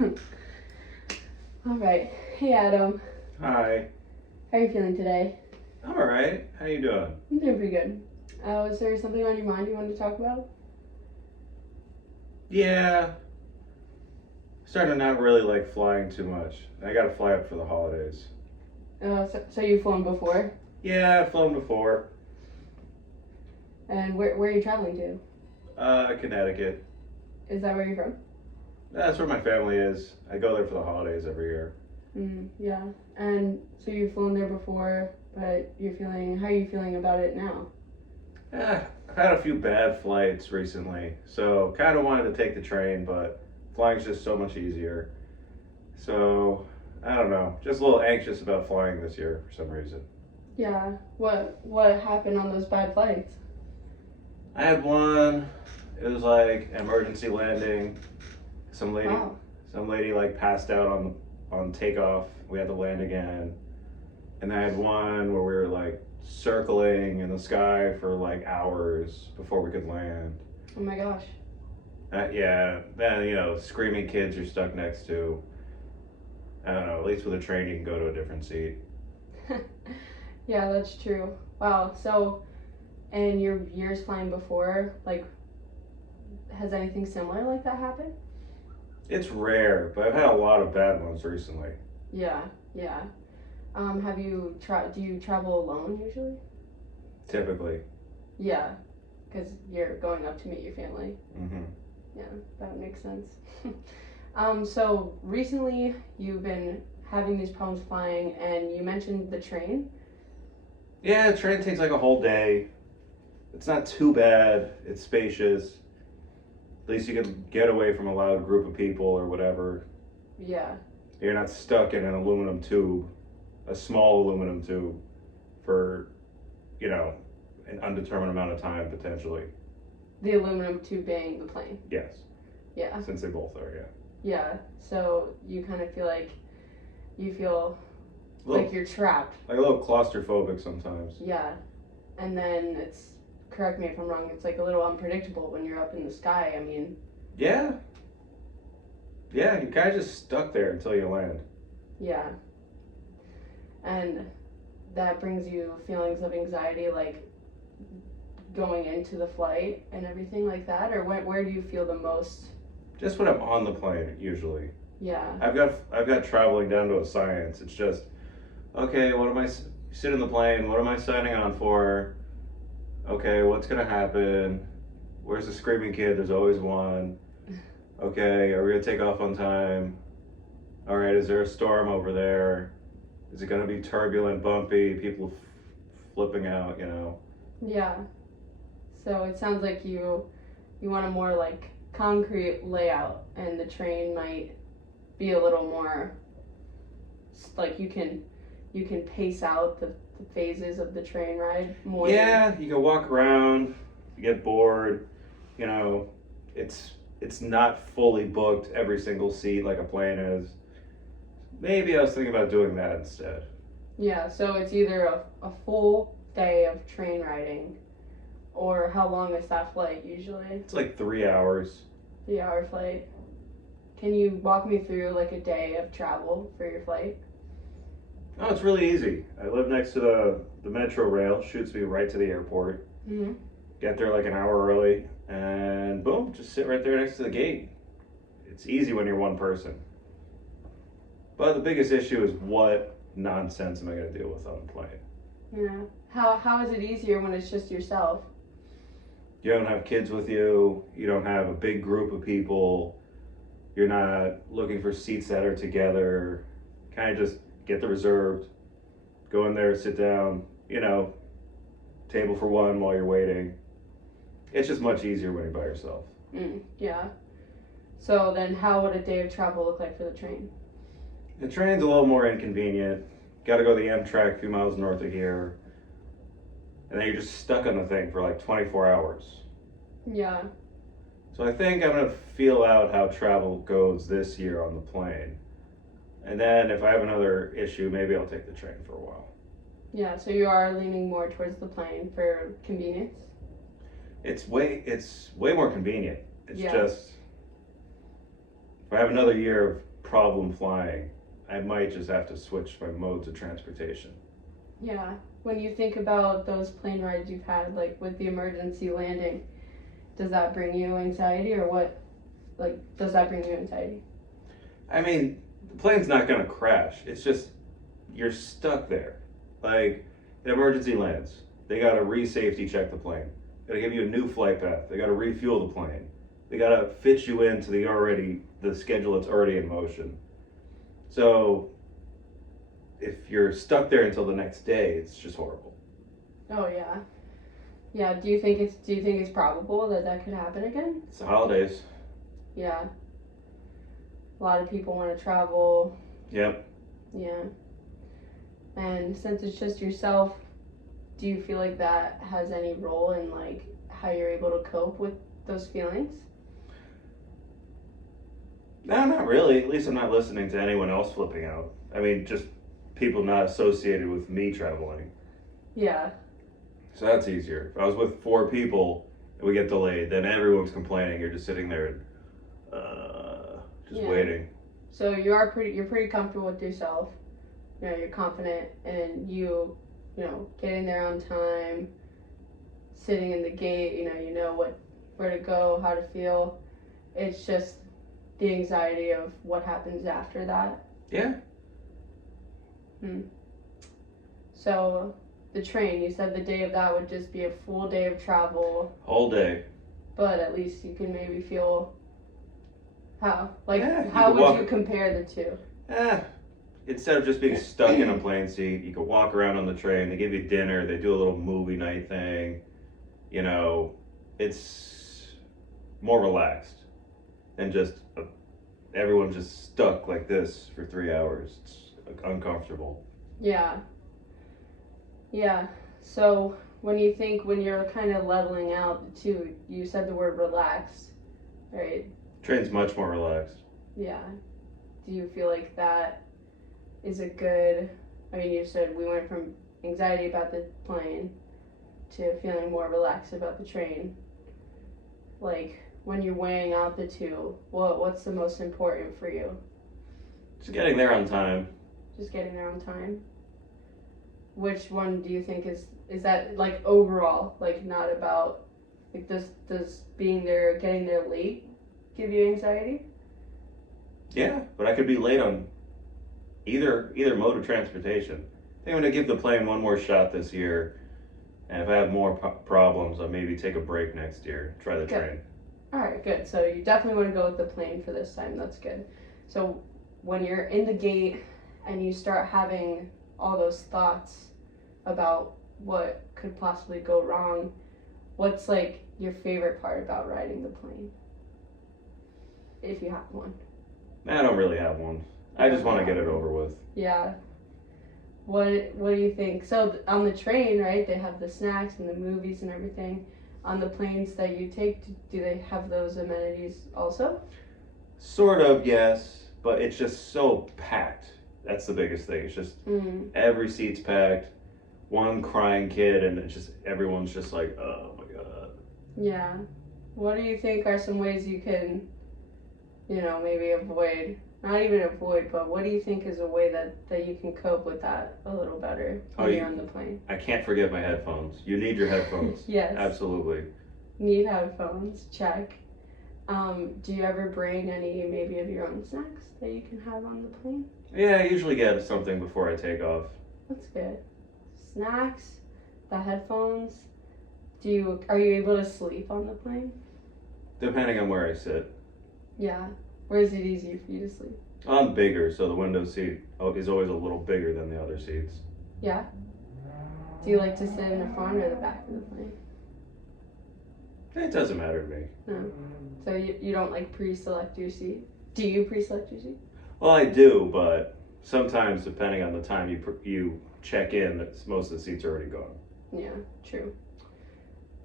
All right. Hey, Adam. Hi. How are you feeling today? I'm alright. How you doing? I'm doing pretty good. Was there something on your mind you wanted to talk about? Yeah. Starting to not really like flying too much. I gotta fly up for the holidays. So you've flown before, Yeah, I've flown before. and where are you traveling to? Connecticut. Is that where you're from? That's where my family is. I go there for the holidays every year. Yeah. And so you've flown there before, but how are you feeling about it now? I've had a few bad flights recently, so kind of wanted to take the train, but flying's just so much easier. So, I don't know. Just a little anxious about flying this year for some reason. Yeah. What happened on those bad flights? I had one. It was like an emergency landing. Some lady, Wow. some lady like passed out on takeoff. We had to land again. And I had one where we were like circling in the sky for like hours before we could land. Oh my gosh. Yeah, then screaming kids you're stuck next to. I don't know. At least with a train, you can go to a different seat. Yeah, that's true. Wow. So, in your years flying before, like, has anything similar like that happened? It's rare, but I've had a lot of bad ones recently. Yeah, yeah. Do you travel alone usually? Typically. Yeah, because you're going up to meet your family. Mm-hmm. Yeah, that makes sense. So recently you've been having these problems flying, and you mentioned the train. Yeah, the train takes like a whole day. It's not too bad. It's spacious. At least you can get away from a loud group of people or whatever. Yeah, You're not stuck in an aluminum tube, a small aluminum tube, for, an undetermined amount of time potentially. the aluminum tube being the plane. Yes, Yeah, since they both are, yeah. yeah. So you kind of feel A little, like you're trapped. like a little claustrophobic sometimes. Yeah, and then correct me if I'm wrong, it's like a little unpredictable when you're up in the sky. I mean, Yeah. Yeah, you're kind of just stuck there until you land. yeah. And that brings you feelings of anxiety, like going into the flight and everything like that? Or where do you feel the most? Just when I'm on the plane, usually. Yeah, I've got traveling down to a science. It's just, okay, sit in the plane, what am I signing on for? Okay, what's gonna happen? Where's the screaming kid? There's always one. Okay, are we gonna take off on time? All right, is there a storm over there? Is it gonna be turbulent, bumpy, people flipping out, yeah. So it sounds like you want a more like concrete layout, and the train might be a little more like you can pace out the phases of the train ride more. Yeah, you can walk around, you get bored, you know, it's not fully booked every single seat like a plane is. Maybe I was thinking about doing that instead. Yeah, so it's either a full day of train riding, or how long is that flight usually? It's like 3 hours. 3 hour flight. Can you walk me through like a day of travel for your flight? Oh, it's really easy. I live next to the metro rail, shoots me right to the airport. Mm-hmm. Get there like an hour early, and boom, just sit right there next to the gate. It's easy when you're one person. But the biggest issue is what nonsense am I going to deal with on the plane? Yeah. How is it easier when it's just yourself? You don't have kids with you, you don't have a big group of people, you're not looking for seats that are together. Kind of just get the reserved, go in there, sit down, table for one while you're waiting. It's just much easier when you're by yourself. Yeah. So then how would a day of travel look like for the train? The train's a little more inconvenient. Got to go the Amtrak a few miles north of here. And then you're just stuck on the thing for like 24 hours. Yeah. So I think I'm going to feel out how travel goes this year on the plane. And then if I have another issue, maybe I'll take the train for a while. Yeah, so you are leaning more towards the plane for convenience? It's way more convenient. It's Yeah. just, if I have another year of problem flying, I might just have to switch my modes of transportation. Yeah. When you think about those plane rides you've had, like with the emergency landing, does that bring you anxiety or what? Like, does that bring you anxiety? I mean, the plane's not gonna crash. It's just you're stuck there. Like, an emergency lands. They gotta re-safety check the plane. Gotta give you a new flight path. They gotta refuel the plane. They gotta fit you into the schedule that's already in motion. So if you're stuck there until the next day, it's just horrible. Oh yeah. Yeah, do you think it's probable that that could happen again? It's the holidays. Yeah. A lot of people want to travel. Yep. Yeah. And since it's just yourself, do you feel like that has any role in like how you're able to cope with those feelings? No, not really. At least I'm not listening to anyone else flipping out. I mean, just people not associated with me traveling. Yeah. So that's easier. If I was with 4 people and we get delayed, then everyone's complaining. You're just sitting there and just waiting. So you're pretty comfortable with yourself. You know, you're confident and you know, getting there on time, sitting in the gate, you know where to go, how to feel. It's just the anxiety of what happens after that. Yeah. So the train, you said the day of that would just be a full day of travel. Whole day. But at least you can maybe feel how would you compare the two? Instead of just being stuck in a plane seat, you can walk around on the train. They give you dinner. They do a little movie night thing. You know, it's more relaxed than just everyone just stuck like this for 3 hours. It's uncomfortable. Yeah. Yeah. So when you're kind of leveling out the two, you said the word relaxed, right? Train's much more relaxed. Yeah. Do you feel like that is a good, I mean, you said we went from anxiety about the plane to feeling more relaxed about the train. Like, when you're weighing out the two, what's the most important for you? Just getting there on time. Just getting there on time? Which one do you think is that, like, overall, like, not about, like, does being there, getting there late give you anxiety? Yeah, but I could be late on either mode of transportation. I think I'm going to give the plane one more shot this year, and if I have more problems, I'll maybe take a break next year, try the train. All right, good. So you definitely want to go with the plane for this time. That's good. So when you're in the gate and you start having all those thoughts about what could possibly go wrong, what's like your favorite part about riding the plane? If you have one. I don't really have one. I just want to get it over with. Yeah. What do you think? So on the train, right, they have the snacks and the movies and everything. On the planes that you take, do they have those amenities also? Sort of, yes, but it's just so packed. That's the biggest thing. It's just every seat's packed, one crying kid, and it's just everyone's just like, oh my god. Yeah. What do you think are some ways you can, maybe avoid, not even avoid, but what do you think is a way that you can cope with that a little better when you're on the plane? I can't forget my headphones. You need your headphones. Yes. Absolutely. Need headphones, check. Do you ever bring maybe of your own snacks that you can have on the plane? Yeah, I usually get something before I take off. That's good. Snacks, the headphones. Are you able to sleep on the plane? Depending on where I sit. Yeah. Where is it easier for you to sleep? I'm bigger, so the window seat is always a little bigger than the other seats. Yeah? Do you like to sit in the front or the back of the plane? It doesn't matter to me. No. So you don't like pre-select your seat? Do you pre-select your seat? Well, I do, but sometimes depending on the time you check in, most of the seats are already gone. Yeah, true.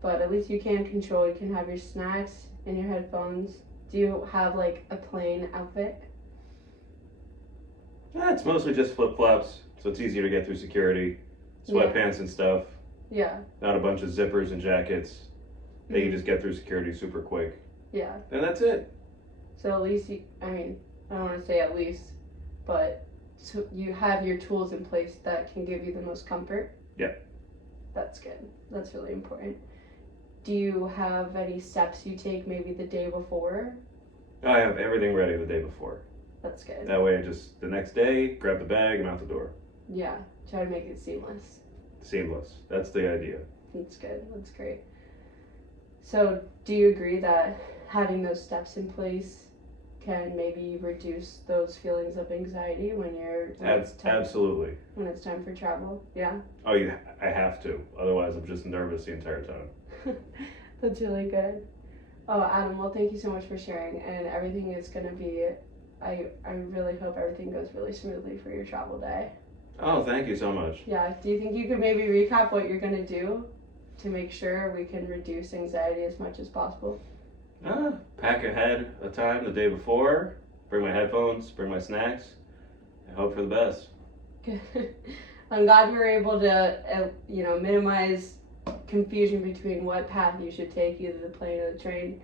But at least you can control. You can have your snacks and your headphones. Do you have like a plain outfit? It's mostly just flip-flops, so it's easier to get through security. Sweatpants and stuff. Yeah. Not a bunch of zippers and jackets. They can just get through security super quick. Yeah. And that's it. So at least I don't want to say at least, but so you have your tools in place that can give you the most comfort. Yep. That's good. That's really important. Do you have any steps you take maybe the day before? I have everything ready the day before. That's good. That way, just the next day, grab the bag and out the door. Yeah, try to make it seamless. Seamless. That's the idea. That's good. That's great. So, do you agree that having those steps in place can maybe reduce those feelings of anxiety when Absolutely. when it's time for travel? Yeah. Oh, I have to. Otherwise, I'm just nervous the entire time. That's really good. Oh, Adam, well, thank you so much for sharing, and everything is going to be, I really hope everything goes really smoothly for your travel day. Oh, thank you so much. Yeah, do you think you could maybe recap what you're going to do to make sure we can reduce anxiety as much as possible? Pack ahead a time the day before, bring my headphones, bring my snacks, and hope for the best. Good. I'm glad you were able to, minimize confusion between what path you should take, either the plane or the train,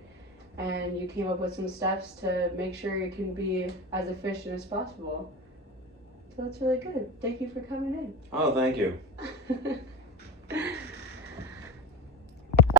and you came up with some steps to make sure you can be as efficient as possible. So that's really good. Thank you for coming in. Oh, thank you.